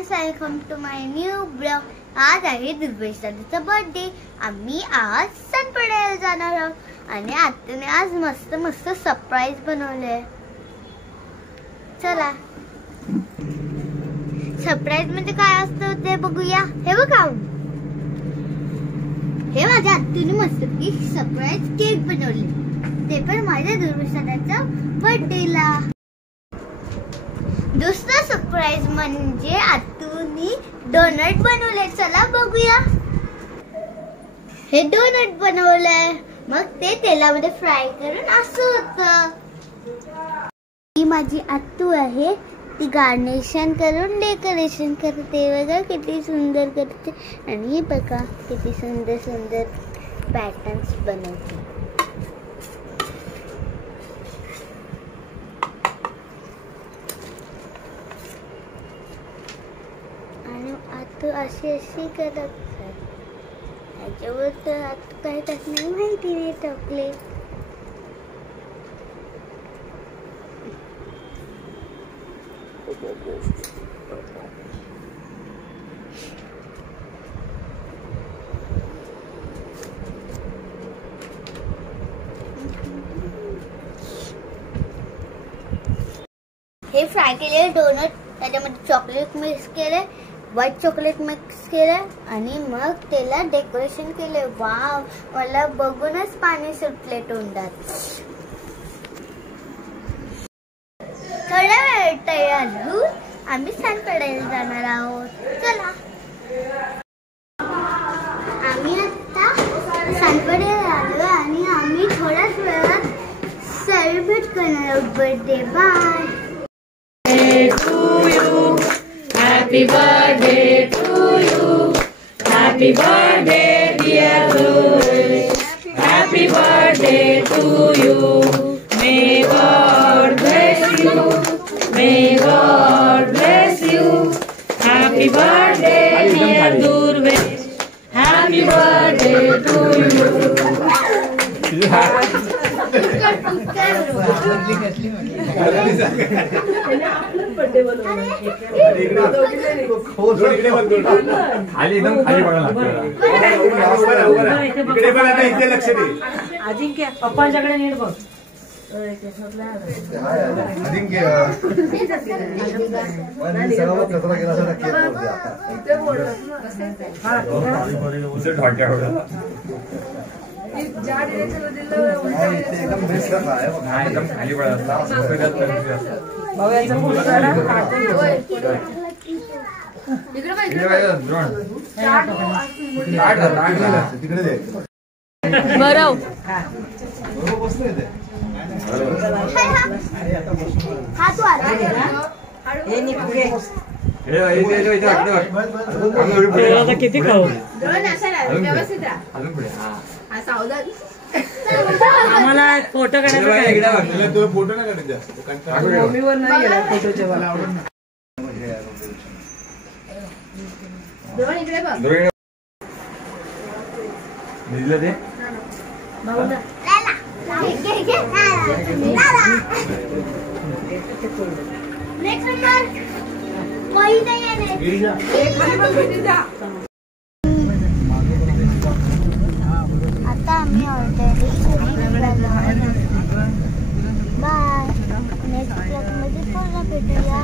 Friends, welcome to my new blog. आज आहे दुर्वेश दादाचा बर्थडे. आम्ही आज सन पडायला जाणार आहोत आणि आत्याने आज मस्त मस्त सरप्राईज बनवले. चला सरप्राईज म्हणजे काय असतं ते बघूया. हे बघा, हे माझ्या आत्याने मस्त की सरप्राईज केक बनवले, ते पण माझ्या दुर्वेश दादाच्या बर्थडेला. दुसरा सरप्राईज म्हणजे आतूनी डोनट बनवले. चला बघूया. हे डोनट बनवलंय, मग ते तेलामध्ये फ्राय करून असं होतं. ही माझी आतू आहे, ती गार्निशन करून डेकोरेशन करते. बघा किती सुंदर करते आणि बघा किती सुंदर सुंदर पॅटर्न्स बनवते. आता अशी अशी करत त्याच्यावर तर आता काही टाकणार माहिती नाही. चॉकलेट हे फ्राय केलेले डोनट त्याच्यामध्ये चॉकलेट मिक्स केले, व्हाईट चॉकलेट मिक्स केलं आणि मग त्याला डेकोरेशन केले. वाव, मला बघूनच पाणी सुटले तोंडात. थोड्या वेळ तयार होऊन आम्ही सन पडायला जाणार आहोत. चला आम्ही आता सन पडायला आलो आणि आम्ही थोड्याच वेळात सेलिब्रेट करणार आहोत birthday. Bye. Happy birthday to you. Happy birthday dear Louis. Happy birthday to you. May God bless you. May God bless you. Happy birthday dear Louis. Happy birthday to you. खाली एकदम खाली बघा लक्ष दे. अजिंक्य पप्पांच्याकडे नीट बघ. एकदम खाली बघा. किती खाऊ आम्हाला फोटो काढायचा. तुला फोटो नाही काढायचा जास्त. मम्मीवर नाही गेला फोटोच्या. मला आवडत ते आता आम्ही ऑलरेडी बाय. नेक्स्ट ब्लॉग मध्ये पुन्हा भेटूया.